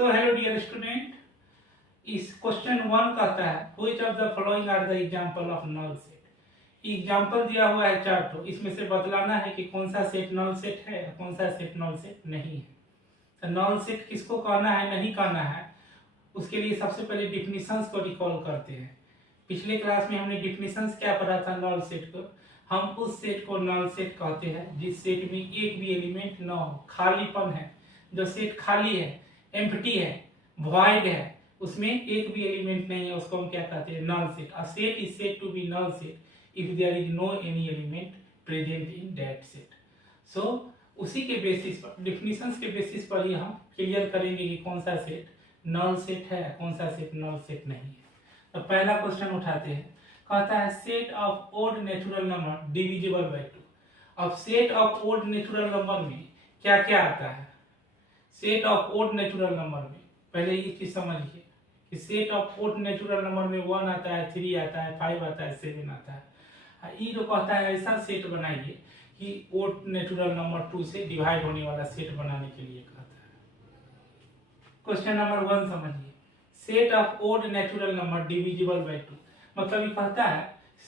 सो hello dear student, इस question 1 कहता है which of the following are the example of null set. Example दिया हुआ है 4 तो इसमें से बतलाना है कि कौन सा सेट नल सेट है और कौन सा सेट नल सेट नहीं है। तो नल सेट किसको कहना है नहीं कहना है, उसके लिए सबसे पहले डिफिनीशंस को रिकॉल करते हैं। पिछले क्लास में हमने डिफिनीशंस क्या पढ़ा था नल सेट को। हम उस सेट को नल सेट कहते हैं जिस सेट में एक भी एलिमेंट न हो, खालीपन है। जो सेट खाली है, एम्प्टी है, वॉइड है, उसमें एक भी एलिमेंट नहीं है, उसको हम क्या कहते हैं null set. A set is said to be null set if there is no any element present in that set. So उसी के बेसिस पर, डिफिनीशंस के बेसिस पर ही हम क्लियर करेंगे कि कौन सा सेट नल सेट है, कौन सा सेट नल सेट नहीं है। तो पहला क्वेश्चन उठाते हैं, कहता है set of odd natural number divisible by 2। अब set of odd natural number में क्या क्या आता है। Set of odd natural number में पहले ये चीज समझिए कि set of odd natural number में 1 आता है, 3 आता है, 5 आता है, 7 आता है। ये जो कहता है ऐसा सेट बनाइए कि ओड नेचुरल नंबर 2 से डिवाइड होने वाला सेट बनाने के लिए कहता है। क्वेश्चन नंबर 1 समझिए, set of odd natural number divisible by 2। मतलब ये कहता है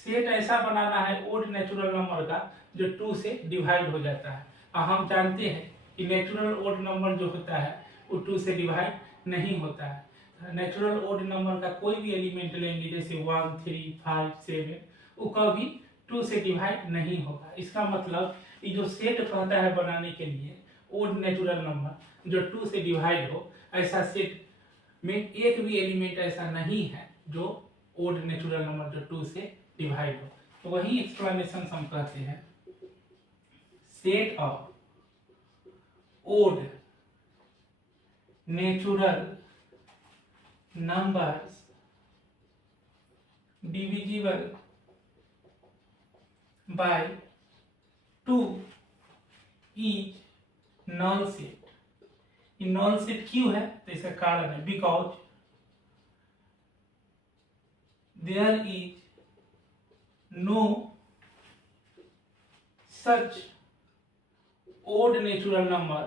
सेट ऐसा बनाना है ओड नेचुरल नंबर का जो 2 से डिवाइड हो जाता है। और हम जानते हैं कि नेचुरल ओड नंबर जो होता है वो 2 से डिवाइड नहीं होता है। नेचुरल ओड नंबर का कोई भी एलिमेंट लेंगे जैसे 1, 3, 5, 7, वो कभी 2 से डिवाइड नहीं होगा। इसका मतलब ये जो सेट कहता है बनाने के लिए ओड नेचुरल नंबर जो 2 से डिवाइड हो, ऐसा सेट में एक भी एलिमेंट ऐसा नहीं है जो ओड नेचुरल नंबर जो 2 से डिवाइड हो। तो वही एक्सप्लेनेशन हम कहते हैं set of odd natural numbers divisible by 2 is null set. Null set क्यों है तो इसका कारण है because there is no such odd natural number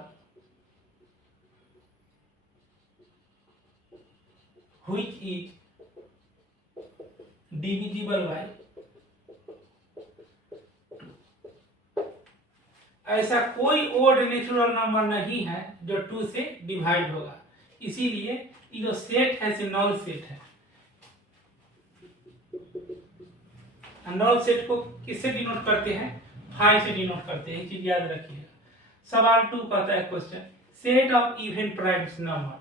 which is divisible by 2। ऐसा कोई ओड नेचुरल नंबर नहीं है जो 2 से डिवाइड होगा, इसीलिए ये जो सेट है से नल सेट है। नल सेट को किससे डिनोट करते हैं, 5 से डिनोट करते हैं, ये चीज याद रखिएगा। सवाल 2 कहता है question set of even prime number.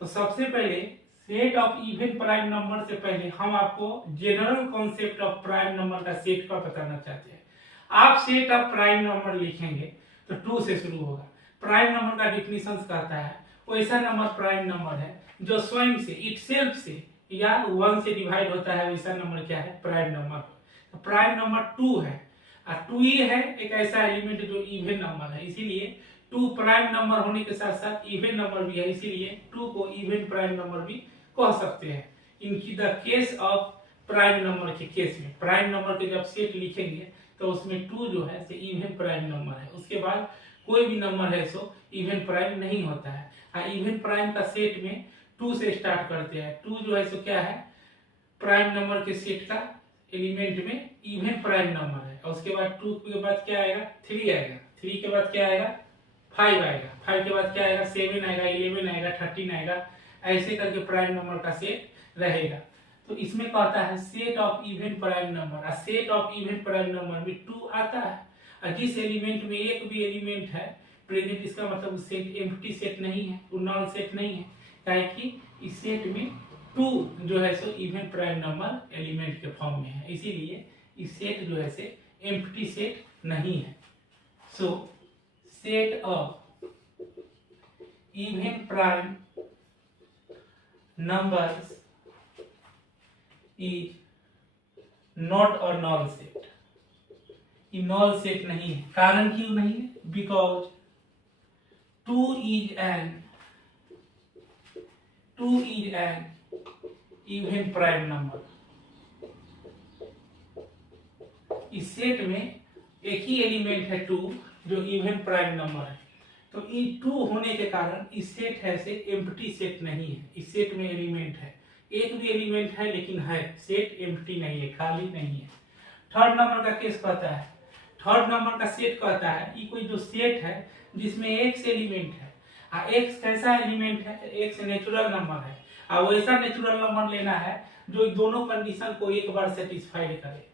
तो सबसे पहले set of even prime number से पहले हम आपको general concept of prime number का सेट का बताना चाहते हैं। आप सेट ऑफ प्राइम नंबर लिखेंगे तो 2 से शुरू होगा। प्राइम नंबर का डिफिनीशन कहता है वैसा नंबर प्राइम नंबर है जो स्वयं से, इटसेल्फ से या 1 से डिवाइड होता है, वैसा नंबर क्या है, प्राइम नंबर। तो प्राइम नंबर 2 है। 2 ही है एक ऐसा एलिमेंट जो इवन नंबर है, इसीलिए 2 प्राइम नंबर होने के साथ साथ इवन नंबर भी है, इसीलिए 2 को इवन प्राइम नंबर भी कह सकते हैं। इनकी the case of prime number के केस में प्राइम नंबर के जब सेट लिखेंगे तो उसमें 2 जो है इवन प्राइम नंबर है, उसके बाद कोई भी नंबर है सो इवन प्राइम नहीं होता है। इवन प्राइम का सेट में 2 से स्टार्ट करते हैं। 2 जो है सो क्या है, प्राइम नंबर के सेट का एलिमेंट में इवन प्राइम नंबर है। और उसके बाद 2 के बाद क्या आएगा, 3 आएगा, 3 के बाद क्या आएगा, 5 आएगा, 5 के बाद क्या आएगा, 7 आएगा, 11 आएगा, 13 आएगा, ऐसे करके प्राइम नंबर का सेट रहेगा। तो इसमें कहता है set of even prime number. Set of even prime number में 2 आता है और जिस एलिमेंट में एक भी एलिमेंट है प्रेजेंट, इसका मतलब सेट एम्प्टी सेट नहीं है, वो नल सेट नहीं है, काहे कि इस सेट में 2 जो है so even prime number element के फॉर्म में है, इसीलिए इस सेट जो है से एम्प्टी सेट नहीं है। So set of even prime numbers is not a null set. ये नल सेट नहीं है। कारण क्यों नहीं है, because 2 is an even prime number. इस सेट में एक ही एलिमेंट है 2 जो इवन प्राइम नंबर है। तो ई ट्रू होने के कारण इस सेट है से एम्प्टी सेट नहीं है, इस सेट में एलिमेंट है, एक भी एलिमेंट है लेकिन है, सेट एम्प्टी नहीं है, खाली नहीं है। थर्ड नंबर का केस कहता है, थर्ड नंबर का सेट कहता है ये कोई जो सेट है जिसमें एक्स एलिमेंट है, एक्स कैसा एलिमेंट है, एक्स नेचुरल नंबर है, और वैसा नेचुरल नंबर लेना है जो दोनों कंडीशन को एक बार सेटिस्फाइड करे।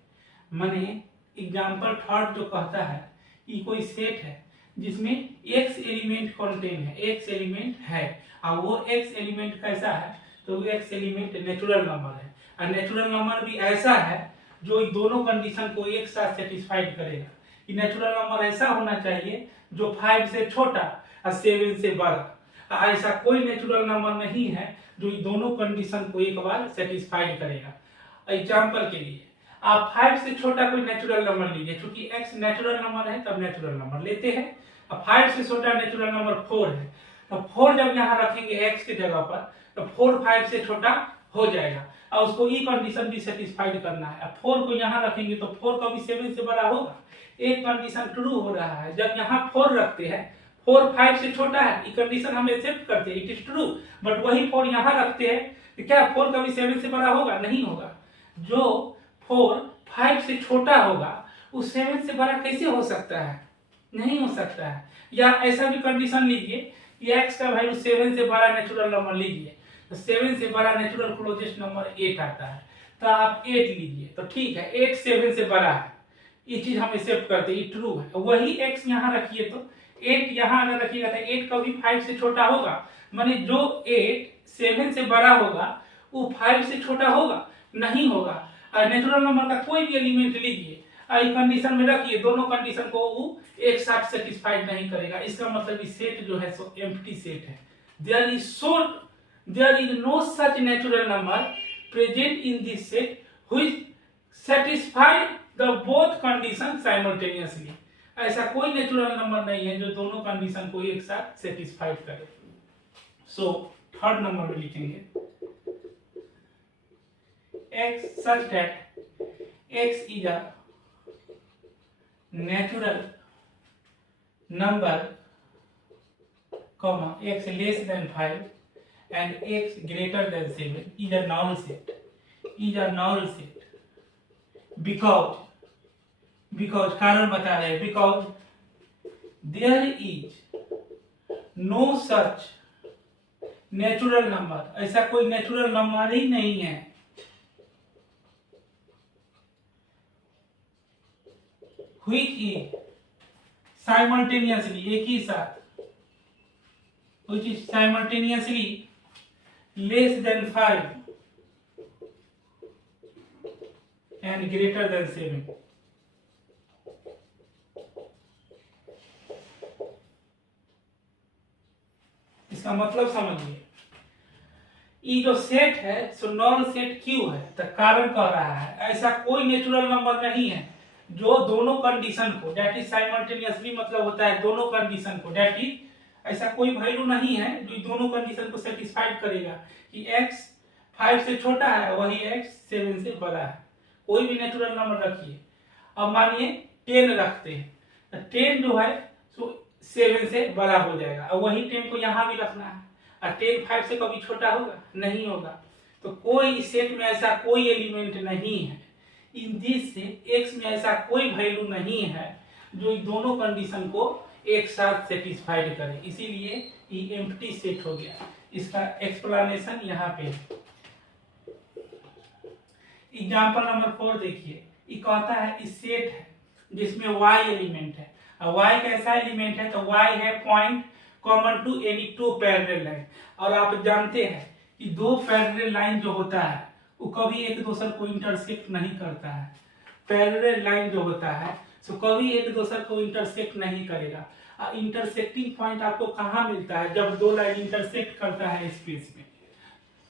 माने एग्जाम्पल थर्ड जो कहता है ये कोई सेट है जिसमें एक्स एलिमेंट कंटेन है, एक्स एलिमेंट है, और वो एक्स एलिमेंट कैसा है, तो वो एक्स एलिमेंट नेचुरल नंबर है, और नेचुरल नंबर भी ऐसा है जो दोनों कंडीशन को एक साथ सेटिस्फाइड करेगा। ये नेचुरल नंबर ऐसा होना चाहिए जो 5 से छोटा और 7 से बड़ा। ऐसा कोई नेचुरल नंबर नहीं है जो दोनों कंडीशन को एक बार सेटिस्फाइड करेगा। एग्जाम्पल के लिए आप 5 से छोटा कोई नेचुरल नंबर लीजिए, क्योंकि x नेचुरल नंबर है तब नेचुरल नंबर लेते हैं। अब 5 से छोटा नेचुरल नंबर 4 है, तो 4 जब यहाँ रखेंगे x की जगह पर तो 4 5 से छोटा हो जाएगा, और उसको ई कंडीशन भी सेटिस्फाइड करना है। अब 4 को यहाँ रखेंगे तो 4 कभी 7 से बड़ा होगा, एक कंडीशन ट्रू हो रहा है। जब यहाँ 4 रखते हैं 4 5 से छोटा है, ये कंडीशन हम एक्सेप्ट करते हैं, इट इज ट्रू, बट वही 4 यहाँ रखते हैं तो क्या 4 कभी 7 से बड़ा होगा? नहीं होगा। जो 4 5 से छोटा होगा उस 7 से बड़ा कैसे हो सकता है? नहीं हो सकता है। या ऐसा भी कंडीशन लीजिए कि x का वैल्यू 7 से बड़ा नेचुरल नंबर लीजिए, तो 7 से बड़ा नेचुरल क्लोजेस्ट नंबर 8 आता है, तो आप 8 लीजिए, तो ठीक है 8 7 से बड़ा है, ये चीज हम एक्सेप्ट करते हैं, ट्रू है। वही x यहाँ रखिए तो 8 यहाँ अगर रखिएगा तो 8 कभी 5 से छोटा होगा, माने जो 8 7 से बड़ा होगा वो 5 से छोटा होगा? नहीं होगा। नेचुरल नंबर का कोई भी एलिमेंट लीजिए, कंडीशन में रखिए, दोनों कंडीशन को वो एक साथ सेटिस्फाइड नहीं करेगा। इसका मतलब इस सेट जो है सो एम्प्टी सेट है। There is no such natural number present in this set which satisfy the both condition simultaneously. ऐसा कोई नेचुरल नंबर नहीं है जो दोनों कंडीशन को एक साथ सेटिस्फाइड करे। सो थर्ड नंबर में लिखेंगे x such that x is a natural number, comma x less than 5 and x greater than 7 is a null set. Is a null set because कारण बता रहे हैं, because there is no such natural number, ऐसा कोई natural number ही नहीं है which is simultaneously, एक ही साथ, which is simultaneously less than 5 and greater than 7. इसका मतलब समझिए, ये जो सेट है सो नॉन सेट क्यों है, तो कारण कह रहा है ऐसा कोई नेचुरल नंबर नहीं है जो दोनों कंडीशन को, डेट इज साइमल्टेनियसली मतलब होता है दोनों कंडीशन को, डेट इज ऐसा कोई वैल्यू नहीं है जो दोनों कंडीशन को सेटिस्फाइड करेगा कि x 5 से छोटा है वही x 7 से बड़ा है। कोई भी नेचुरल नंबर रखिए, अब मानिए 10 रखते हैं, तो 10 जो है सो 7 से बड़ा हो जाएगा, और वही 10 को यहाँ भी रखना है, और 10 5 से कभी छोटा होगा? नहीं होगा। तो कोई सेट में ऐसा कोई एलिमेंट नहीं है इन दिस सेट, x में ऐसा कोई वैल्यू नहीं है जो दोनों कंडीशन को एक साथ सेटिस्फाइड करे, इसीलिए ये एम्प्टी सेट हो गया। इसका एक्सप्लेनेशन यहाँ पे एग्जांपल नंबर 4 देखिए, ये कहता है इस सेट है जिसमें y एलिमेंट है, और y कैसा एलिमेंट है, तो y है point common to any two parallel line, और आप जानते हैं कि दो पैरेलल लाइन जो होता है वो कभी एक दूसरे को इंटरसेक्ट नहीं करता है। पैरेलल लाइन जो होता है सो कभी एक दूसरे को इंटरसेक्ट नहीं करेगा। इंटरसेक्टिंग पॉइंट आपको कहाँ मिलता है? जब दो लाइन इंटरसेक्ट करता है स्पेस में,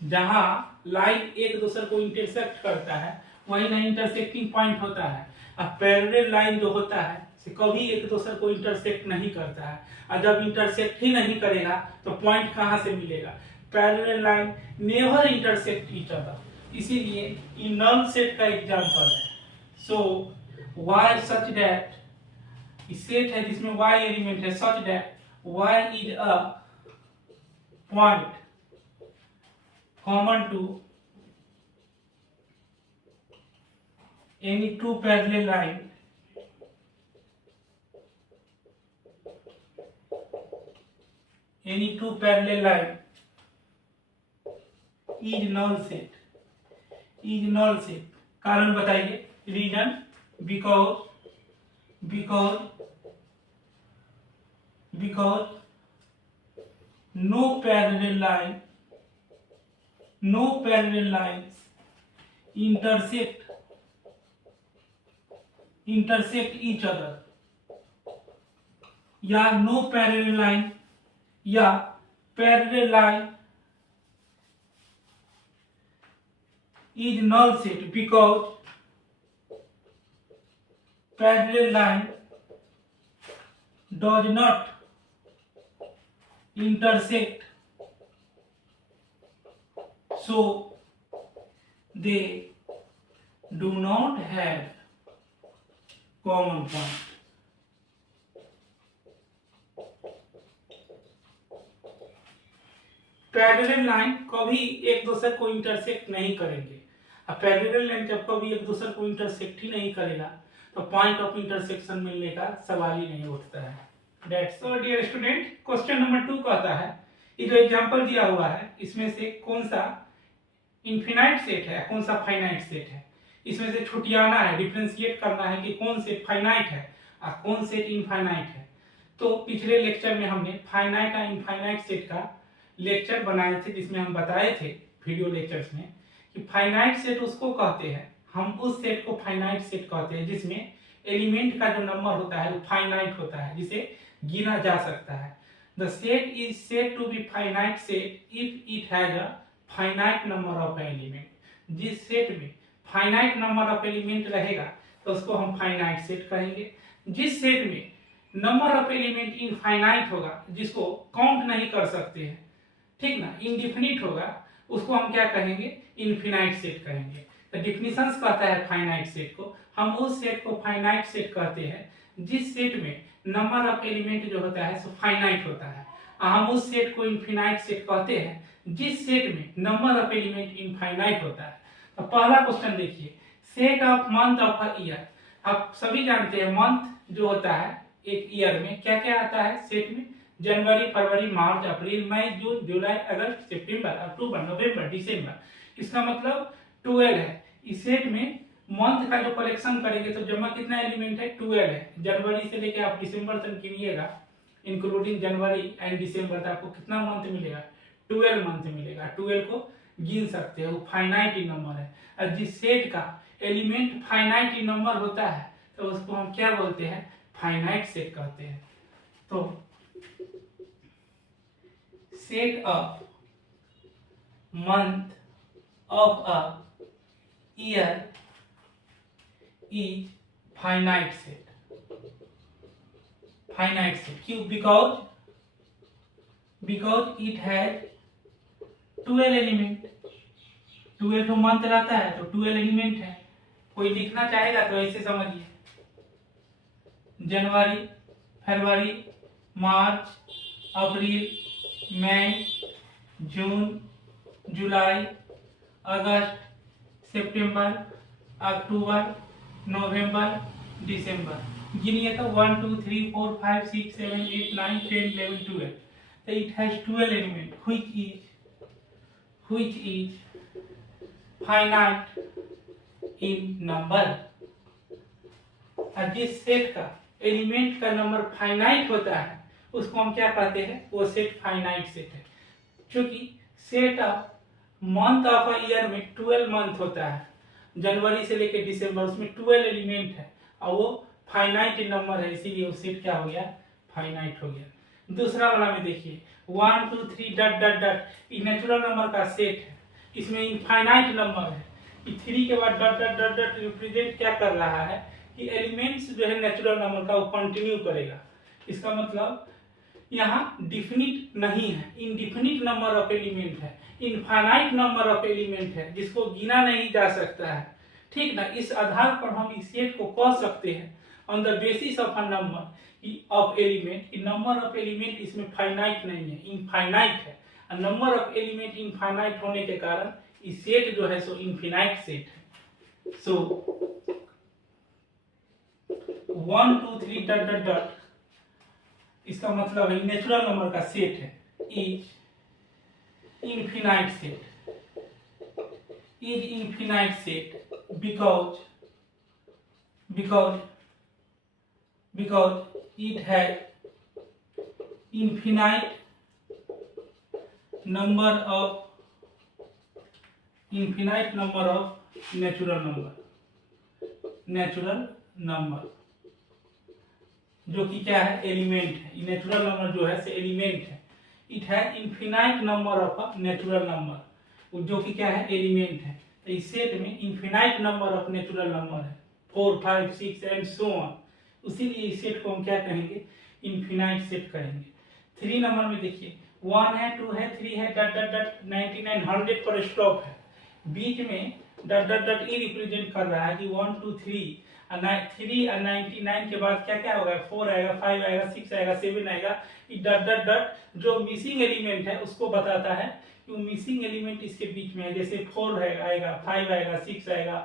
जहां लाइन एक दूसरे को इंटरसेक्ट करता है वही ना इंटरसेक्टिंग पॉइंट होता है। अब पैरेलल लाइन जो होता है कभी एक दूसरे को इंटरसेक्ट नहीं करता है, और जब इंटरसेक्ट ही नहीं करेगा तो पॉइंट कहाँ से मिलेगा? Parallel line never intersect each other, इसीलिए ये नल सेट का एग्जांपल है। सो y सच दैट, सेट है जिसमें y एलिमेंट है, such that y is a point common to any two parallel line is null set कारण बताइए reason because no parallel lines intersect each other या no parallel line या parallel line is null set because parallel line does not intersect, so they do not have common point. Parallel line कभी एक दूसरे को intersect नहीं करेंगे। अब parallel line जब कभी एक दूसरे को इंटरसेक्ट ही नहीं करेगा तो पॉइंट ऑफ इंटरसेक्शन मिलने का सवाल ही नहीं उठता है। That's so dear student, question number 2 कहता है ये जो एग्जांपल दिया हुआ है इसमें से कौन सा इनफिनाइट सेट है कौन सा फाइनाइट सेट है। इसमें से छुटियाना है, डिफरेंशिएट करना है कि कौन सेट फाइनाइट है और कौन सेट इनफाइनाइट है। तो पिछले लेक्चर में हमने फाइनाइट और इनफाइनाइट सेट का लेक्चर बनाए थे जिसमें हम बताए थे वीडियो लेक्चर्स में कि फाइनाइट सेट उसको कहते हैं, हम उस सेट को फाइनाइट सेट कहते हैं जिसमें एलिमेंट का जो नंबर होता है वो फाइनाइट होता है, जिसे गिना जा सकता है। The set is said to be finite set if it has a finite number of element. जिस सेट में फाइनाइट नंबर ऑफ एलिमेंट रहेगा तो उसको हम फाइनाइट सेट कहेंगे। जिस सेट में नंबर ऑफ एलिमेंट इनफाइनाइट होगा, जिसको काउंट नहीं कर सकते हैं, ठीक ना, इनडिफिनिट होगा, उसको हम क्या कहेंगे, इनफिनाइट सेट कहेंगे। तो डिफिनीशंस कहता है फाइनाइट सेट को, हम उस सेट को फाइनाइट सेट कहते हैं जिस सेट में नंबर ऑफ एलिमेंट जो होता है सो फाइनाइट होता है। हम उस सेट को इनफिनाइट सेट कहते हैं जिस सेट में नंबर ऑफ एलिमेंट इनफाइनाइट होता है। तो पहला क्वेश्चन देखिए, set of month of a year. आप सभी जानते हैं मंथ जो होता है एक ईयर में क्या क्या आता है सेट में, जनवरी, फरवरी, मार्च, अप्रैल, मई, जून, जुलाई, अगस्त, सितंबर, अक्टूबर, नवंबर, दिसंबर। इसका मतलब 12 है। इस सेट में मंथ का जो कलेक्शन करेंगे तो जमा कितना एलिमेंट है, 12 है। जनवरी से लेकर आप दिसंबर तक गिनिएगा इंक्लूडिंग जनवरी एंड दिसंबर, तो आपको कितना मंथ मिलेगा, 12 मंथ मिलेगा। 12 को गिन सकते हो, फाइनाइट इन नंबर है। और जिस सेट का एलिमेंट फाइनाइट इन नंबर होता है तो उसको हम क्या बोलते हैं, फाइनाइट सेट कहते हैं। तो set of month of a year is finite set. Finite set क्यों, बिकॉज इट हैज 12 एलिमेंट। 12 तो मंथ रहता है तो 12 एलिमेंट है। कोई लिखना चाहेगा तो ऐसे समझिए, जनवरी, फरवरी, मार्च, अप्रैल, मई, जून, जुलाई, अगस्त, सितंबर, अक्टूबर, नवंबर, दिसंबर। गिनिए तो 1 2 3 4 5 6 7 8 9 10 11 12। तो it has 12 element which is finite in number। और जिस सेट का एलिमेंट का नंबर फाइनाइट होता है उसको हम क्या कहते हैं, वो सेट फाइनाइट सेट है। क्योंकि set of month of a year में 12 मंथ होता है, जनवरी से लेकर दिसंबर, उसमें 12 एलिमेंट है और वो फाइनाइट नंबर है, इसीलिए वो सेट क्या हो गया, फाइनाइट हो गया। दूसरा वाला में देखिए 1 2 3 डॉट डॉट डॉट, ये नेचुरल नंबर का सेट है, इसमें इनफाइनाइट नंबर है। ये 3 के बाद dot dot dot dot represent क्या कर रहा है कि एलिमेंट्स जो है नेचुरल नंबर का वो कंटिन्यू करेगा। इसका मतलब यहाँ डिफिनिट नहीं है, इनडिफिनिट नंबर ऑफ एलिमेंट है, इनफाइनाइट नंबर ऑफ एलिमेंट है जिसको गिना नहीं जा सकता है, ठीक ना। इस आधार पर हम इस सेट को कह सकते हैं on the basis of a number of element, number of element इसमें फाइनाइट नहीं है, इनफाइनाइट है। नंबर ऑफ एलिमेंट इनफाइनाइट होने के कारण इस सेट जो है सो इनफिनाइट सेट है। सो 1 2 3 डॉट डॉट डॉट, इसका मतलब है नेचुरल नंबर का सेट है, is infinite set, is infinite set because it has infinite number of natural number जो कि क्या है, एलिमेंट है। नेचुरल नंबर जो है से एलिमेंट है। It has infinite number of natural number जो कि क्या है, एलिमेंट है। तो इस सेट में infinite number of natural number है, 4 5 6 एंड सो ऑन। उसीलिए इस सेट को हम क्या कहेंगे, इनफिनाइट सेट कहेंगे। 3 नंबर में देखिए 1 है, 2 है, 3 है, डॉट डॉट डॉट 99 100 पर स्टॉप है। बीच में dot dot dot E represent कर रहा है कि 1 2 3 और 99 के बाद क्या क्या होगा, 4 आएगा, 5 आएगा, 6 आएगा, 7 आएगा। डॉट डॉट डॉट जो मिसिंग एलिमेंट है उसको बताता है कि मिसिंग एलिमेंट इसके बीच में है। जैसे 4 आएगा, 5 आएगा, 6 आएगा,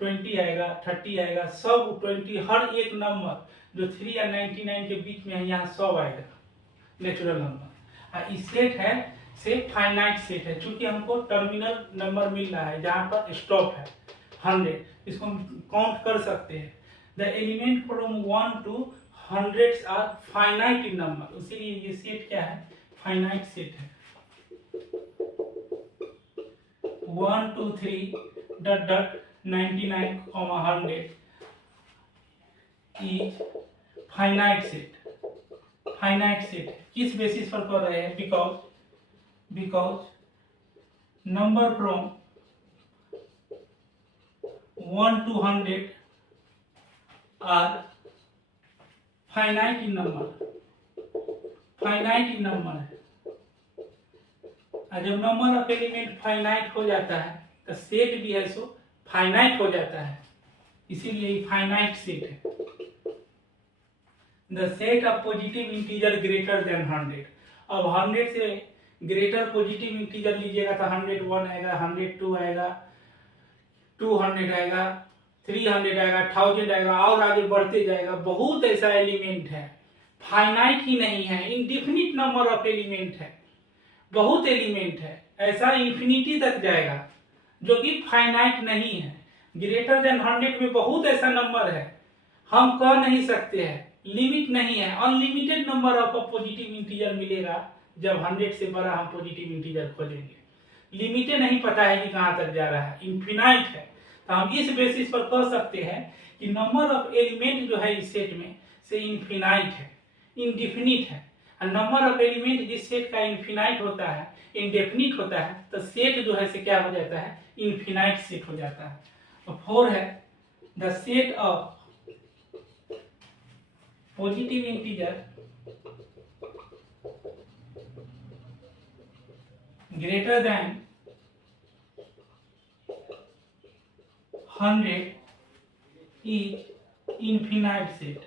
20 आएगा, 30 आएगा, सब 20, हर एक नंबर जो 3 और 99 के बीच में है यहाँ सब आएगा नेचुरल नंबर। इस सेट है से फाइनाइट सेट है, चूंकि हमको टर्मिनल नंबर मिल रहा है जहाँ पर स्टॉप है 100, इसको हम काउंट कर सकते हैं। The element from 1 to 100 are finite in number, इसीलिए ये सेट क्या है, फाइनाइट सेट है। 1 2 3 dot dot 99 100 is finite set. Finite set किस बेसिस पर कर रहे हैं, because number from 1 to 100 are finite in number है। जब नंबर ऑफ एलिमेंट फाइनाइट हो जाता है तो सेट भी है सो फाइनाइट हो जाता है, इसीलिए ये फाइनाइट सेट है। The set of positive integer greater than 100, अब 100 से ग्रेटर पॉजिटिव इंटीजर लीजिएगा तो 101 आएगा, 102 आएगा, 200 आएगा, 300 आएगा, 1000 आएगा, और आगे बढ़ते जाएगा। बहुत ऐसा एलिमेंट है, फाइनाइट ही नहीं है, इनडिफिनिट नंबर ऑफ एलिमेंट है, बहुत एलिमेंट है, ऐसा इंफिनिटी तक जाएगा जो कि फाइनाइट नहीं है। ग्रेटर देन 100 में बहुत ऐसा नंबर है, हम कह नहीं सकते हैं, लिमिट नहीं है, unlimited number of positive integer मिलेगा जब 100 से बड़ा हम पॉजिटिव इंटीजर खोजेंगे। लिमिटेड नहीं पता है कि कहां तक जा रहा है, इंफिनाइट है। तो हम इस बेसिस पर कह सकते हैं कि नंबर ऑफ एलिमेंट जो है इस सेट में से इनफिनाइट है, इंडिफिनिट है। और नंबर ऑफ एलिमेंट जिस सेट का इनफिनाइट होता है, इंडेफिनिट होता है, तो सेट जो है से क्या हो जाता है, इनफिनाइट सेट हो जाता है। तो 4 है the set of positive integer greater than 100 is infinite set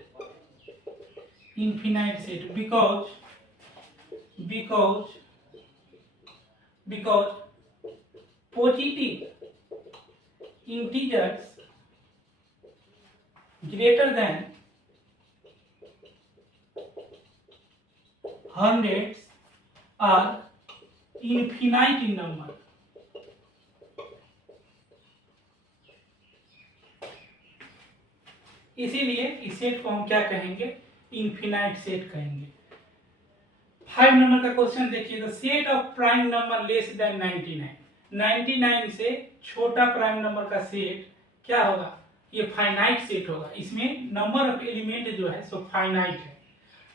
because positive integers greater than 100 are infinite in number. इसीलिए इस सेट को हम क्या कहेंगे, इनफिनाइट सेट कहेंगे। 5 नंबर का क्वेश्चन देखिए, the set of prime number less than 99 से छोटा प्राइम नंबर का सेट क्या होगा, ये फाइनाइट सेट होगा। इसमें नंबर ऑफ एलिमेंट जो है सो फाइनाइट है।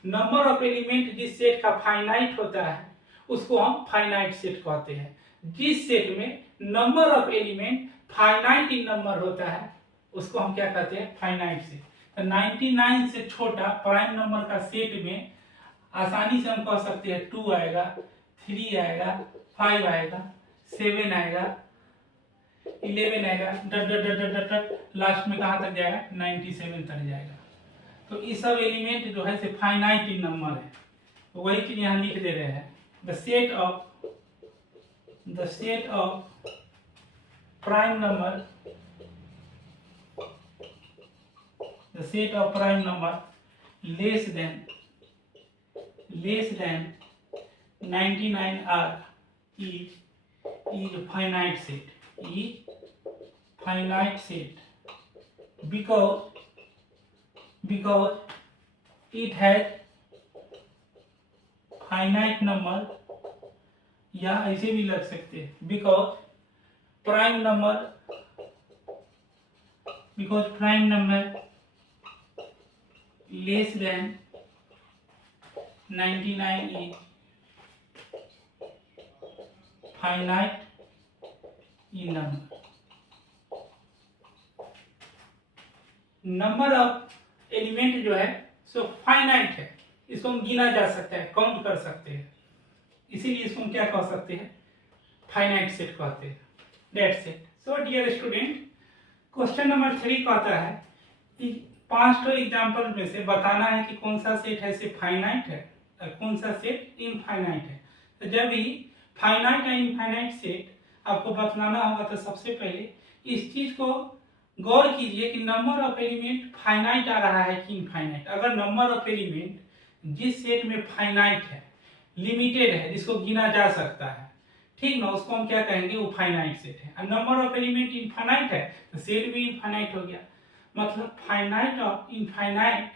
नंबर ऑफ एलिमेंट जिस सेट का फाइनाइट होता है उसको हम फाइनाइट सेट कहते हैं। जिस सेट में number of element finite in number होता है उसको हम क्या कहते हैं, फाइनाइट सेट। तो 99 से छोटा प्राइम नंबर का सेट में आसानी से हम कह सकते हैं 2 आएगा, 3 आएगा, 5 आएगा, 7 आएगा, 11 आएगा, डट डट डट डट डट लास्ट में कहां तक जाएगा, 97 तक जाएगा। तो ये सब एलिमेंट जो है से फाइनाइट इन नंबर है, तो वही चीज यहाँ लिख दे रहे हैं। The set of prime number, the set of prime number less than 99 are is finite set because it has finite number, या ऐसे भी लग सकते हैं because prime number less than 99 is finite in number of element जो है so finite है, इसको हम गिना जा सकता है, काउंट कर सकते हैं, इसीलिए इसको हम क्या कह सकते हैं, फाइनाइट सेट कहते हैं। That's it. So dear student, question number 3 कहता है कि 5 एग्जाम्पल में से बताना है कि कौन सा सेट है से फाइनाइट है और कौन सा सेट इनफाइनाइट है। तो जब भी फाइनाइट या इनफाइनाइट सेट आपको बतलाना होगा तो सबसे पहले इस चीज को गौर कीजिए कि नंबर ऑफ एलिमेंट फाइनाइट आ रहा है कि इनफाइनाइट। अगर नंबर ऑफ एलिमेंट जिस सेट में फाइनाइट है, लिमिटेड है, जिसको गिना जा सकता है, ठीक ना, उसको हम क्या कहेंगे, वो फाइनाइट सेट है। और नंबर ऑफ एलिमेंट इनफाइनाइट है तो सेट भी इनफाइनाइट हो गया। मतलब फाइनाइट और इनफाइनाइट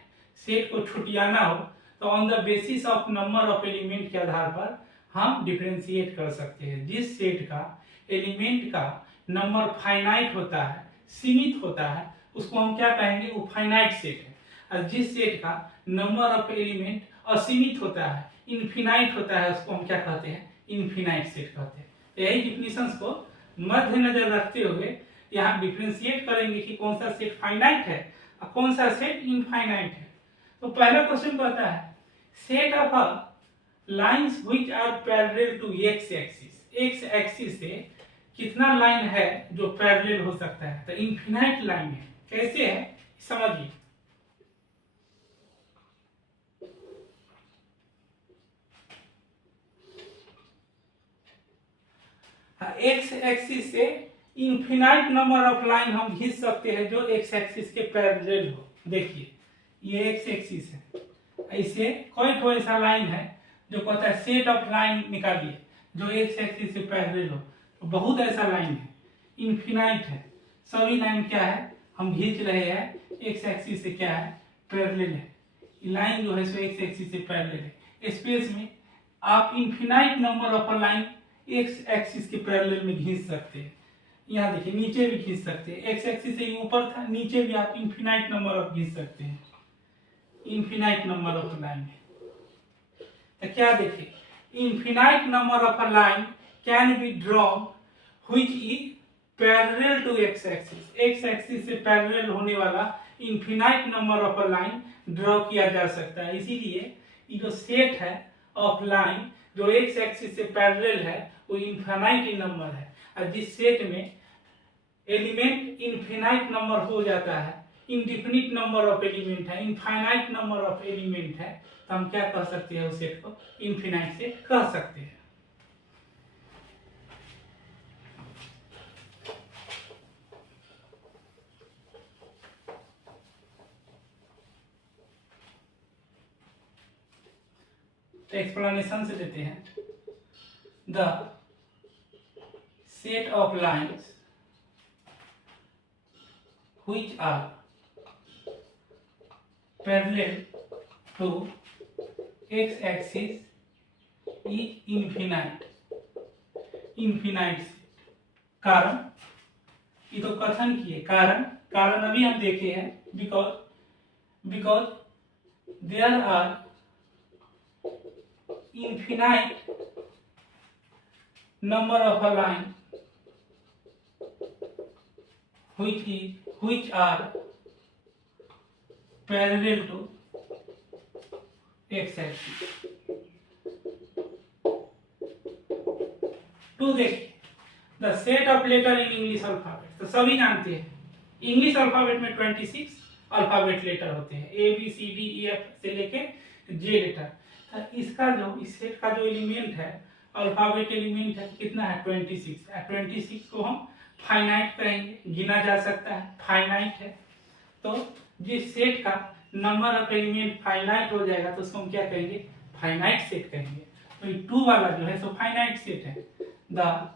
सेट को छुटियाना हो तो on the basis of number of element के आधार पर हम डिफरेंशिएट कर सकते हैं। जिस सेट का एलिमेंट का नंबर फाइनाइट होता है, सीमित होता है, उसको हम क्या कहेंगे, वो फाइनाइट सेट है। और जिस सेट का नंबर ऑफ एलिमेंट असीमित होता है, इनफिनाइट होता है, उसको हम क्या कहते हैं, इनफिनाइट सेट कहते हैं। तो यही डिफिनेशंस को मद्देनजर रखते हुए यहाँ डिफरेंशिएट करेंगे कि कौन सा सेट फाइनाइट है और कौन सा सेट इनफाइनाइट है। तो पहला क्वेश्चन कहता है set of lines which are parallel to x axis, x axis से कितना लाइन है जो पैरेलल हो सकता है, तो इनफिनाइट लाइन है। कैसे है समझिए। एक्स एक्सिस से इनफिनाइट नंबर ऑफ लाइन हम खींच सकते हैं जो एक्स एक्सिस के पैरेलल हो। देखिए ये एक्स एक्सिस है, ऐसे कोई तो ऐसा लाइन है जो कहता है सेट ऑफ लाइन निकालिए जो एक्स एक्सिस से पैरेलल हो, तो बहुत ऐसा लाइन है, इनफिनाइट है। सभी लाइन क्या है, हम खींच रहे हैं एक्स एक्सिस से क्या है, पैरेलल है। लाइन जो है सो एक्स एक्सिस से पैरेलल है। स्पेस में आप infinite number of line x axis के पैरेलल में खींच सकते हैं। यहाँ देखिए नीचे भी खींच सकते हैं, एक्स एक्सिस से ऊपर था, नीचे भी आप इनफिनाइट नंबर ऑफ खींच सकते हैं, इनफिनाइट नंबर ऑफ लाइन है। तो क्या देखिए, infinite number of a line can be drawn which is parallel to x axis, x axis से पैरेलल होने वाला infinite number of a line draw किया जा सकता है। इसीलिए ये जो सेट है ऑफ लाइन जो एक्स एक्सिस से पैरेलल है वो इनफिनाइट इन नंबर है। और जिस सेट में एलिमेंट इनफिनाइट नंबर हो जाता है, इनडिफिनिट नंबर ऑफ एलिमेंट है, इनफाइनाइट नंबर ऑफ एलिमेंट है, तो हम क्या कह सकते हैं, उस सेट को इनफिनाइट सेट कह सकते हैं। तो एक्सप्लेनेशन से देते हैं, the set of lines which are parallel to x axis is infinite, infinite set. कारण ये तो कथन किए, कारण अभी हम देखे हैं, because there are infinite number of a line which are parallel to x axis। टू देखिए, the set of letter in English alphabet, तो सभी जानते हैं इंग्लिश अल्फाबेट में 26 अल्फाबेट लेटर होते हैं, A B C D E F से लेके जे लेटर। तो इसका जो इस सेट का जो एलिमेंट है, अल्फाबेट एलिमेंट है, कितना है 26। 26 को हम फाइनाइट कहेंगे, गिना जा सकता है, फाइनाइट है। तो जिस सेट का नंबर ऑफ एलिमेंट फाइनाइट हो जाएगा तो उसको हम क्या कहेंगे, फाइनाइट सेट कहेंगे। तो ये 2 वाला जो है सो फाइनाइट सेट है। The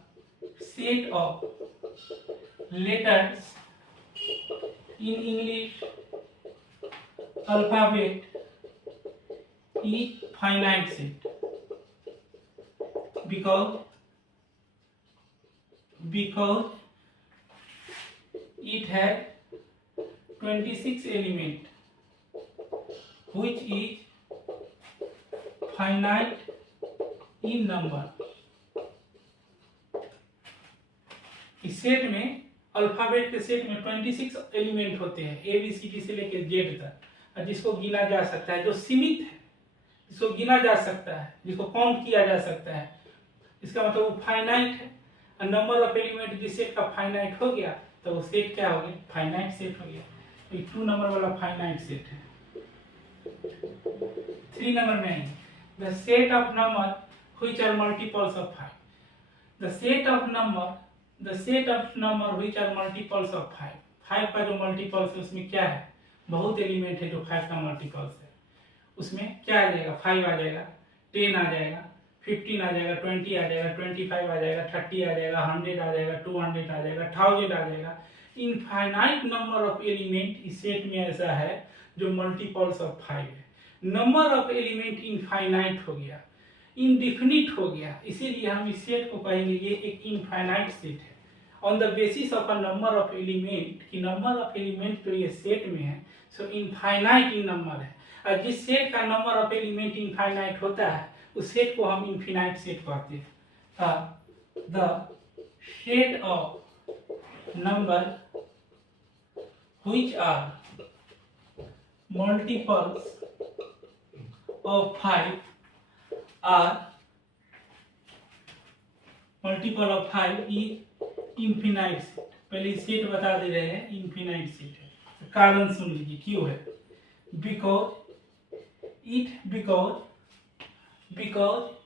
set of letters in English alphabet is finite set because it has 26 element which is finite in number। इस सेट में, अल्फाबेट के सेट में 26 एलिमेंट होते हैं, ए बी सी डी से लेकर जेड तक, जिसको गिना जा सकता है, जो सीमित है, जिसको गिना जा सकता है, जिसको काउंट किया जा सकता है। इसका मतलब वो फाइनाइट है। नंबर ऑफ एलिमेंट जिस सेट का फाइनाइट हो गया तो वो सेट क्या हो गया, फाइनाइट सेट हो गया। तो 2 नंबर वाला फाइनाइट सेट है। 3 नंबर में आएंगे, the set of number which are multiples of 5। The set of number which are multiples of 5। 5 का जो मल्टीपल्स है उसमें क्या है, बहुत एलिमेंट है जो 5 का मल्टीपल्स है। उसमें क्या आ जाएगा, 5 आ जाएगा, 10 आ जाएगा, 15 आ जाएगा, 20 आ जाएगा, 25 आ जाएगा, 30 आ जाएगा, 100 आ जाएगा, 200 आ जाएगा, 1000 आ जाएगा। इनफाइनाइट नंबर ऑफ एलिमेंट इस सेट में ऐसा है जो मल्टीपल्स ऑफ 5 है। नंबर ऑफ एलिमेंट इनफाइनाइट हो गया, इनडिफिनिट हो गया, इसीलिए हम इस सेट को कहेंगे ये एक इनफाइनाइट सेट है। On the basis of a number of element, कि नंबर ऑफ एलिमेंट जो ये सेट में है सो इनफाइनाइट इन नंबर है। और जिस सेट का नंबर ऑफ एलिमेंट इनफाइनाइट होता है उस सेट को हम इनफिनाइट सेट कहते हैं। The set of number which are multiples of 5 are multiple of 5 is infinite set. पहले सेट बता दे रहे हैं, इनफिनाइट सेट है। कारण सुन लीजिए क्यों है, बिकॉज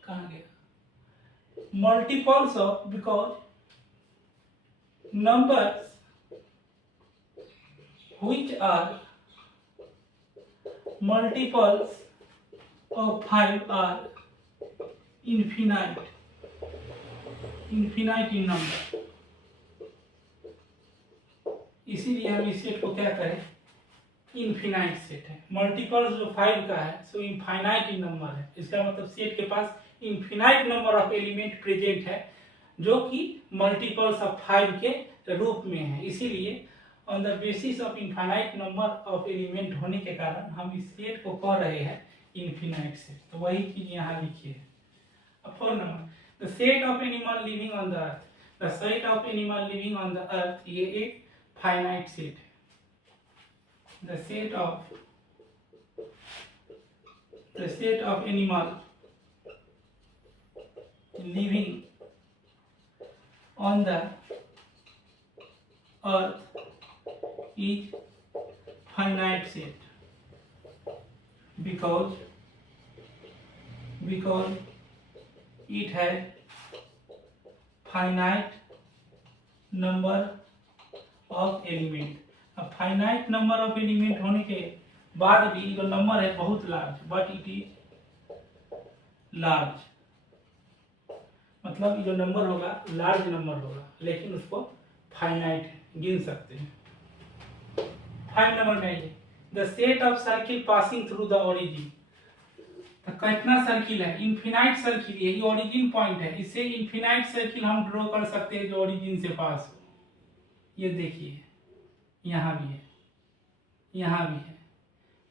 कहाँ गया, multiples of, because numbers which are multiples of 5 are infinite in number. इसीलिए हम इस सेट को क्या करें, इनफिनाइट सेट है। मल्टीपल्स जो 5 का है सो इनफाइनाइट इन नंबर है। इसका मतलब सेट के पास infinite number of element present है जो कि मल्टीपल्स ऑफ 5 के रूप में है। इसीलिए on the basis of infinite number of element होने के कारण हम इस सेट को कह रहे हैं इनफिनाइट सेट। तो वही चीज यहाँ लिखी है। अब 4 number, the set of animal living on the earth. The set of animal living on the earth ये एक फाइनाइट सेट है। The set of animal living on the earth is finite set because it has finite number of element। अब finite number of element होने के बाद भी जो number है बहुत large, but it is large, मतलब जो नंबर होगा लार्ज नंबर होगा लेकिन उसको फाइनाइट है, गिन सकते हैं। 5 नंबर में आइए, the set of circle passing through the origin. तो कितना सर्किल है, इनफिनाइट सर्किल, यही ओरिजिन पॉइंट है। इससे इनफिनाइट सर्किल हम ड्रॉ कर सकते हैं जो ओरिजिन से पास हो। ये देखिए यहाँ भी है, यहाँ भी है,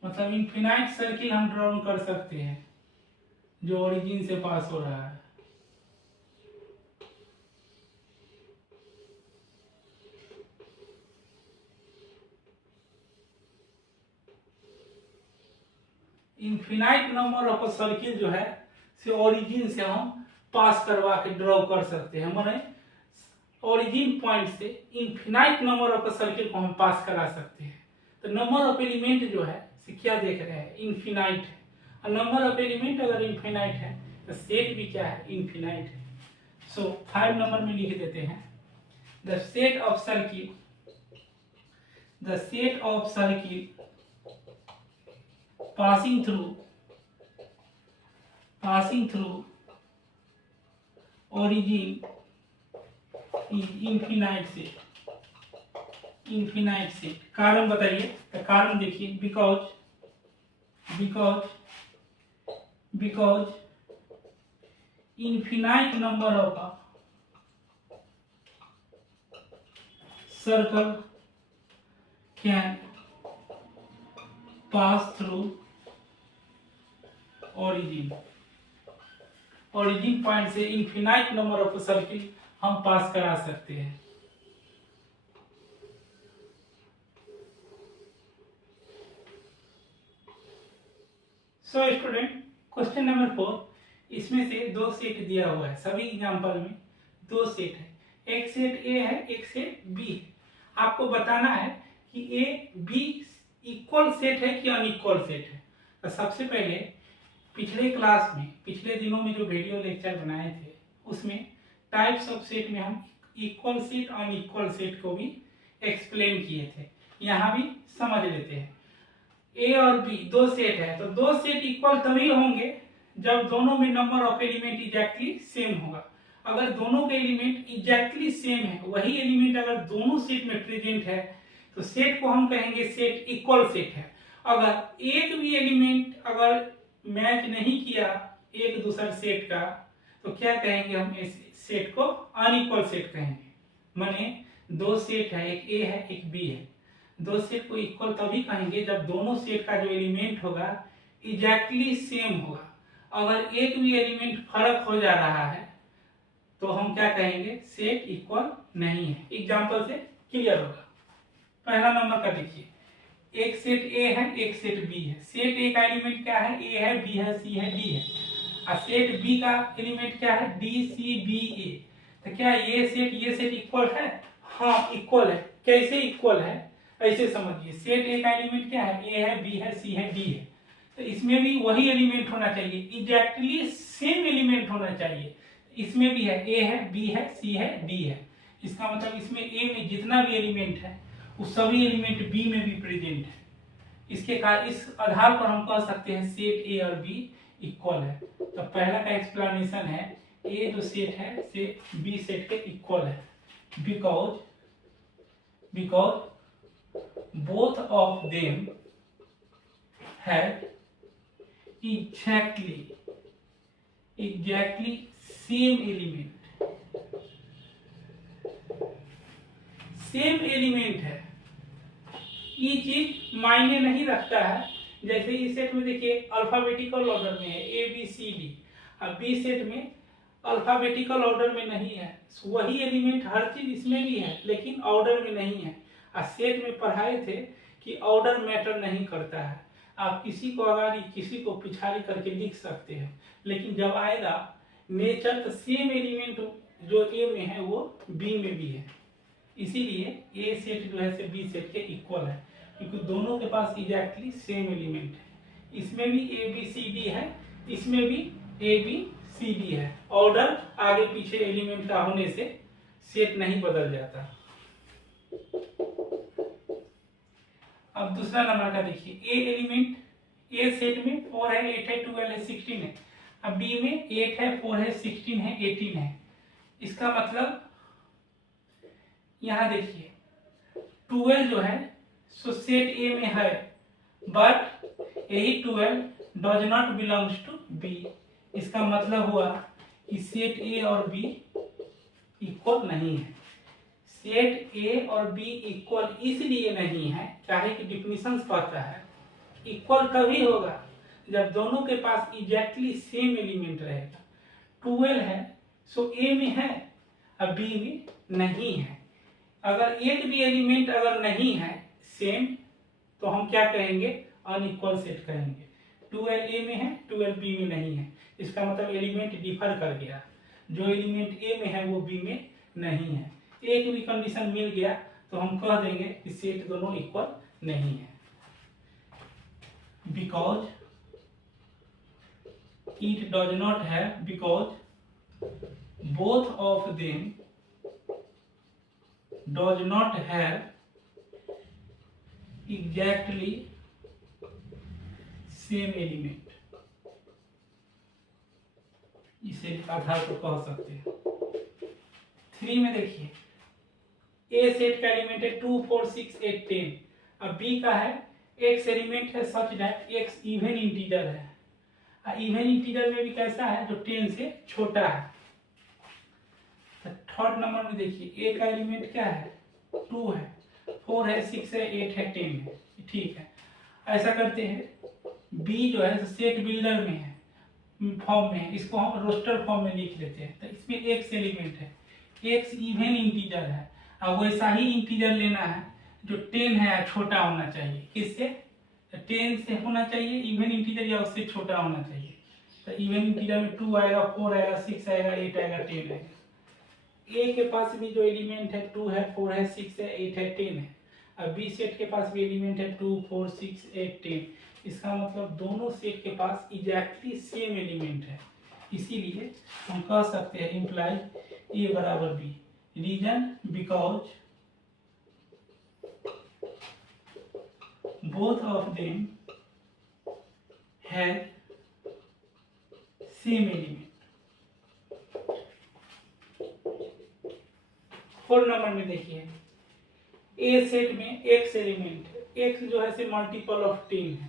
मतलब इनफिनाइट सर्किल हम ड्रॉ कर सकते हैं जो ओरिजिन से पास हो रहा है। इनफिनाइट नंबर ऑफ सर्किल जो है से ओरिजिन से हम पास करवा के ड्रॉ कर सकते हैं। माने ओरिजिन पॉइंट से इनफिनाइट नंबर ऑफ सर्किल को हम पास करा सकते हैं। तो नंबर ऑफ एलिमेंट जो है क्या देख रहे हैं, इनफिनाइट है। और नंबर ऑफ एलिमेंट अगर इनफिनाइट है तो सेट भी क्या है, इनफिनाइट है। सो 5 नंबर में लिख देते हैं, the set of circle, the set of circle passing through origin is infinite set। कारण बताइए, तो कारण देखिए, because infinite number of circle can pass through origin point से इनफिनाइट नंबर ऑफ सर्किल हम पास करा सकते हैं। सो स्टूडेंट, क्वेश्चन नंबर 4, इसमें से 2 सेट दिया हुआ है, सभी एग्जांपल में 2 सेट है, एक सेट ए है, एक सेट बी है। आपको बताना है कि ए बी इक्वल सेट है कि अनइक्वल सेट है। तो सबसे पहले पिछले क्लास में, पिछले दिनों में जो वीडियो लेक्चर बनाए थे उसमें टाइप्स ऑफ सेट में हम इक्वल सेट अनइक्वल सेट को भी एक्सप्लेन किए थे। यहाँ भी समझ लेते हैं। ए और बी 2 सेट है, तो 2 सेट इक्वल तभी होंगे जब दोनों में number of element exactly same होगा। अगर दोनों के एलिमेंट एग्जैक्टली सेम है, वही एलिमेंट अगर दोनों सेट में प्रेजेंट है, तो सेट को हम कहेंगे सेट इक्वल सेट है। अगर एक भी एलिमेंट अगर मैच नहीं किया एक दूसरे सेट का, तो क्या कहेंगे हम, इस सेट को अनइक्वल सेट कहेंगे। माने 2 सेट है, एक ए है एक बी है, 2 सेट को इक्वल तभी कहेंगे जब दोनों सेट का जो एलिमेंट होगा एग्जैक्टली सेम होगा। अगर एक भी एलिमेंट फर्क हो जा रहा है तो हम क्या कहेंगे, सेट इक्वल नहीं है। एग्जांपल से क्लियर होगा। पहला नंबर का देखिए, एक सेट ए है एक सेट बी है। सेट ए का एलिमेंट क्या है, ए है बी है सी है डी है। और सेट बी का एलिमेंट क्या है, डी सी बी ए। तो क्या ये सेट इक्वल है? हाँ इक्वल है। कैसे इक्वल है, ऐसे समझिए। सेट ए का एलिमेंट क्या है, ए है बी है सी है डी है। तो इसमें भी वही एलिमेंट होना चाहिए, एग्जैक्टली सेम एलिमेंट होना चाहिए। इसमें भी है, ए है बी है सी है डी है। इसका मतलब इसमें ए में जितना भी एलिमेंट है वो सभी एलिमेंट बी में भी प्रेजेंट है। इसके कारण इस आधार पर हम कह सकते हैं सेट ए और बी इक्वल है। तो पहला का एक्सप्लेनेशन है, ए जो सेट है से बी सेट के इक्वल है, because both of them have exactly same element है। ये चीज मायने नहीं रखता है। जैसे इस सेट में देखिए अल्फाबेटिकल ऑर्डर में है ए बी सी डी, और बी सेट में अल्फाबेटिकल ऑर्डर में नहीं है। वही एलिमेंट हर चीज इसमें भी है लेकिन ऑर्डर में नहीं है। और सेट में पढ़ाए थे कि ऑर्डर मैटर नहीं करता है। आप किसी को आगाड़ी किसी को पिछाड़ी करके लिख सकते हैं, लेकिन जब आएगा नेचर तो सेम एलिमेंट जो ए में है वो बी में भी है। इसीलिए ए सेट जो है से बी सेट के इक्वल है, क्योंकि दोनों के पास एग्जैक्टली सेम एलिमेंट है। इसमें भी ए बी सी डी है, इसमें भी ए बी सी डी है। ऑर्डर आगे पीछे एलिमेंट का होने से सेट नहीं बदल जाता। अब दूसरा नंबर का देखिए, ए एलिमेंट ए सेट में 4 है 8 है 12 है 16 है। अब बी में 8 है 4 है 16 है 18 है। इसका मतलब यहां देखिए 12 जो है सो सेट ए में है, बट यही 12 does not belongs to B. इसका मतलब हुआ कि सेट ए और बी इक्वल नहीं है। सेट ए और बी इक्वल इसलिए नहीं है, चाहे कि डिफिनीशन कहता है इक्वल तभी होगा जब दोनों के पास एग्जैक्टली सेम एलिमेंट रहेगा। 12 है सो ए में है और बी में नहीं है। अगर एक भी एलिमेंट अगर नहीं है सेम, तो हम क्या कहेंगे, अनइक्वल सेट कहेंगे। 12 ए में है 12 बी में नहीं है। इसका मतलब एलिमेंट डिफर कर गया, जो एलिमेंट ए में है वो बी में नहीं है। एक भी कंडीशन मिल गया तो हम कह देंगे कि सेट दोनों इक्वल नहीं है, because it does not have, because both of them does not have exactly same element. इसे आधार पर कह सकते हैं। 3 में देखिए, ए सेट का एलिमेंट है 2, 4, 6, 8, 10। अब बी का है एक्स एलिमेंट है such that x even integer है। इवन इंटीजर में भी कैसा है, जो 10 से छोटा है। तो थर्ड नंबर में देखिए, ए का एलिमेंट क्या है, 2 है, 4 है, 6 है, 8 है, 10 है। ठीक है, ऐसा करते हैं, बी जो है सेट बिल्डर में है, फॉर्म में है, इसको हम रोस्टर फॉर्म में लिख लेते हैं। तो इसमें एक्स एलिमेंट है, एक्स इवन इंटीजर है। अब वैसा ही इंटीजर लेना है जो 10 है, छोटा होना चाहिए। किससे, 10 से होना चाहिए इवन इंटीजर, या उससे छोटा होना चाहिए। तो इवन इंटीजर में 2 आएगा, 4 आएगा, 6 आएगा, 8 आएगा, 10 आएगा। ए के पास भी जो एलिमेंट है 2 है, 4 है, 6 है, 8 है, 10 है। अब बी सेट के पास भी एलिमेंट है 2, 4, 6, 8, 10। इसका मतलब दोनों सेट के पास एग्जैक्टली सेम एलिमेंट है। इसीलिए हम कह सकते हैं इम्प्लाई ए बराबर B. Reason, because both of them have same element। 4 number में देखिए, ए सेट में एक्स एलिमेंट है, एक्स जो है से मल्टीपल ऑफ 10 है।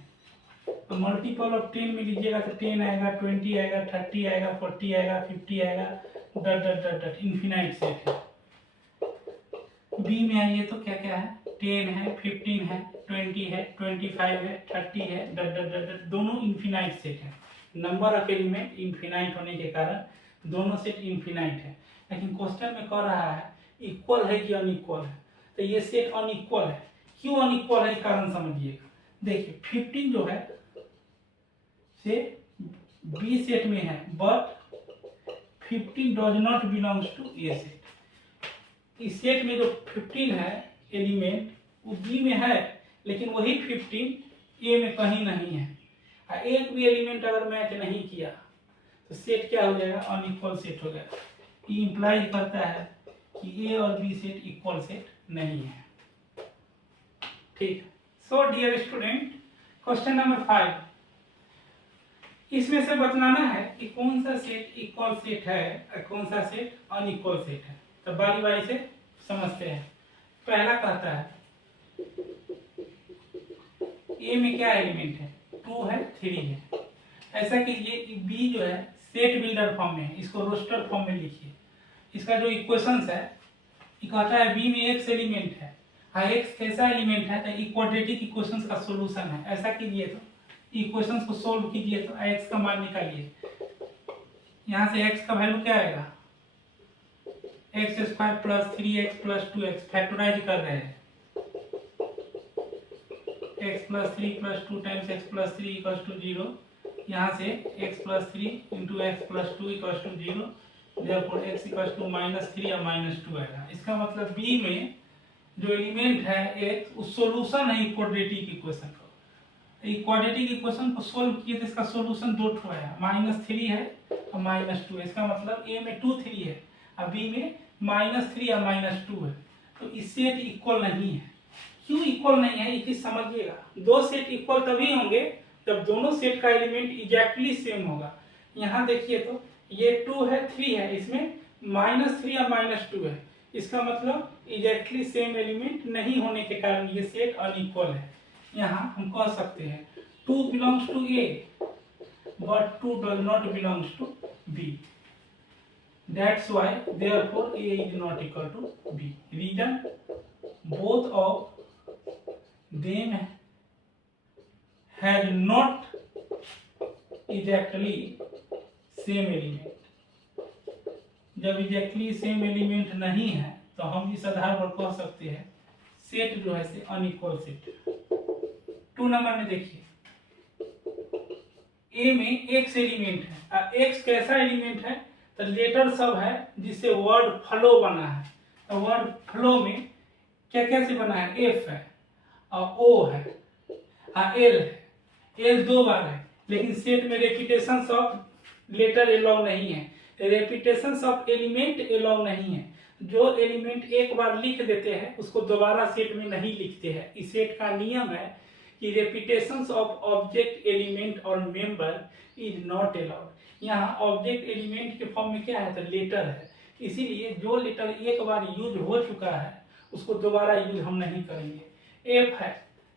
तो मल्टीपल ऑफ 10 में लीजिएगा तो 10 आएगा, 20 आएगा, 30 आएगा, 40 आएगा, 50 आएगा, डट डट डट डट इन्फिनाइट सेट है। बी में आइए तो क्या क्या है, 10 है, 15 है, 20 है, 25 है, 30 है, डट डट डट डट, दोनों इन्फिनाइट सेट है। नंबर ऑफ एलिमेंट इन्फिनाइट होने के कारण दोनों सेट इन्फिनाइट है। लेकिन क्वेश्चन में कह रहा है इक्वल है कि अनइक्वल है, तो ये सेट अनइक्वल है। क्यों अनइक्वल है, कारण समझिएगा। देखिए 15 जो है से बी सेट में है, but 15 does not belongs to A set. इस सेट में जो 15 है एलिमेंट वो बी में है, लेकिन वही 15 ए में कहीं नहीं है। एक भी एलिमेंट अगर मैच नहीं किया तो सेट क्या हो जाएगा, अनइक्वल सेट हो जाएगा। ये इंप्लाई करता है कि ए और बी सेट इक्वल सेट नहीं है। ठीक, so dear student, question number 5, इसमें से बतलाना है कि कौन सा सेट इक्वल सेट है और कौन सा सेट अनइक्वल सेट है। तो बारी बारी से समझते हैं। पहला कहता है ए में क्या एलिमेंट है, 2 है, 3 है। ऐसा कीजिए, बी जो है सेट बिल्डर फॉर्म में है, इसको रोस्टर फॉर्म में लिखिए। इसका जो इक्वेशंस है, ये कहता है बी में एक्स एलिमेंट है। हाँ, एक्स कैसा एलिमेंट है, तो क्वाड्रेटिक इक्वेशंस का सॉल्यूशन है। ऐसा कीजिए तो इक्वेशंस को सोल्व कीजिए तो एक्स का मान निकालिए। यहाँ से एक्स का वैल्यू क्या आएगा, x square plus 3x plus 2x, factorise कर रहे हैं। x plus 3 plus 2 times x plus 3 equals to 0। यहाँ से x plus 3 into x plus 2 equals to 0। Therefore x equals to -3 या -2 आएगा। इसका मतलब b में जो एलिमेंट है x, उस सॉल्यूशन है क्वाड्रेटिक इक्वेशन का। क्वाड्रेटिक इक्वेशन को सोल्व किए तो इसका सॉल्यूशन 2 ठो आया, -3 है और -2। इसका मतलब a में 2, 3 है और b में -3 या -2 है। तो इस सेट इक्वल नहीं है। क्यों इक्वल नहीं है, ये चीज समझिएगा। दो सेट इक्वल तभी होंगे जब दोनों सेट का एलिमेंट एग्जैक्टली सेम होगा। यहाँ देखिए तो ये 2 है, 3 है, इसमें -3 या -2 है। इसका मतलब एग्जैक्टली सेम एलिमेंट नहीं होने के कारण ये सेट अनइक्वल है। यहाँ हम कह सकते हैं 2 belongs to A but 2 does not belongs to B. That's why therefore A is not equal to B. Reason, both of them have not exactly same element। जब exactly same element नहीं है तो हम इस आधार पर कह सकते हैं सेट जो है से अनइक्वल सेट। 2 नंबर में देखिए, A में x एलिमेंट है। x कैसा एलिमेंट है, तो लेटर सब है जिससे वर्ड फ्लो बना है। तो वर्ड फ्लो में क्या क्या से बना है, एफ है। और ओ है और एल है, एल 2 बार है, लेकिन सेट में रेपिटेशंस ऑफ लेटर अलाउ नहीं है, रेपिटेशंस ऑफ एलिमेंट अलाउ नहीं है। जो एलिमेंट एक बार लिख देते हैं उसको दोबारा सेट में नहीं लिखते हैं। इस सेट का नियम है कि रेपिटेशंस ऑफ ऑब्जेक्ट एलिमेंट और मेंबर इज नॉट अलाउड। यहाँ ऑब्जेक्ट एलिमेंट के फॉर्म में क्या है, तो लेटर है, इसीलिए जो लेटर एक बार यूज हो चुका है उसको दोबारा यूज हम नहीं करेंगे। एफ है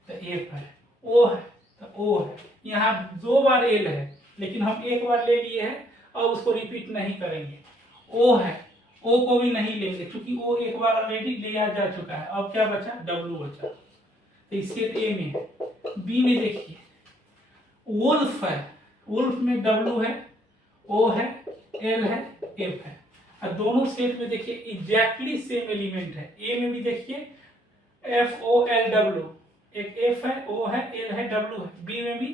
तो एफ है, ओ है तो ओ है। यहाँ 2 बार एल है लेकिन हम एक बार ले लिए हैं और उसको रिपीट नहीं करेंगे। ओ है, ओ को भी नहीं लेंगे क्योंकि ओ एक बार ऑलरेडी लिया जा चुका है। अब क्या बचा, डब्ल्यू बचा, तो इस सेट ए में है। बी में देखिए वुल्फ है, वुल्फ में डब्ल्यू है, ओ है, एल है, एफ है, और दोनों सेट में देखिए एग्जैक्टली सेम एलिमेंट है। ए में भी देखिए एफ ओ एल डब्ल्यू, एक एफ है, ओ है, एल है, डब्ल्यू है। बी में भी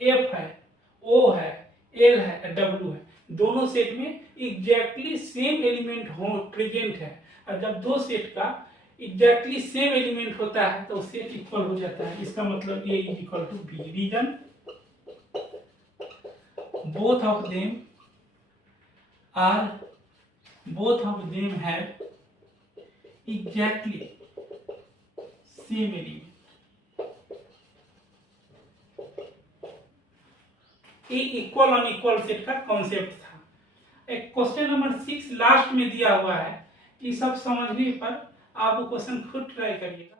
एफ है, ओ है, एल है, डब्ल्यू है। दोनों सेट में एग्जैक्टली सेम एलिमेंट हो प्रेजेंट है, और जब दो सेट का एग्जैक्टली सेम एलिमेंट होता है तो सेट इक्वल हो जाता है। इसका मतलब A is equal to B. Reason both of them have exactly same element। ये इक्वल अनइक्वल सेट का कॉन्सेप्ट था। एक क्वेश्चन नंबर 6 लास्ट में दिया हुआ है, ये सब समझने पर आप वो क्वेश्चन खुद ट्राई करिएगा।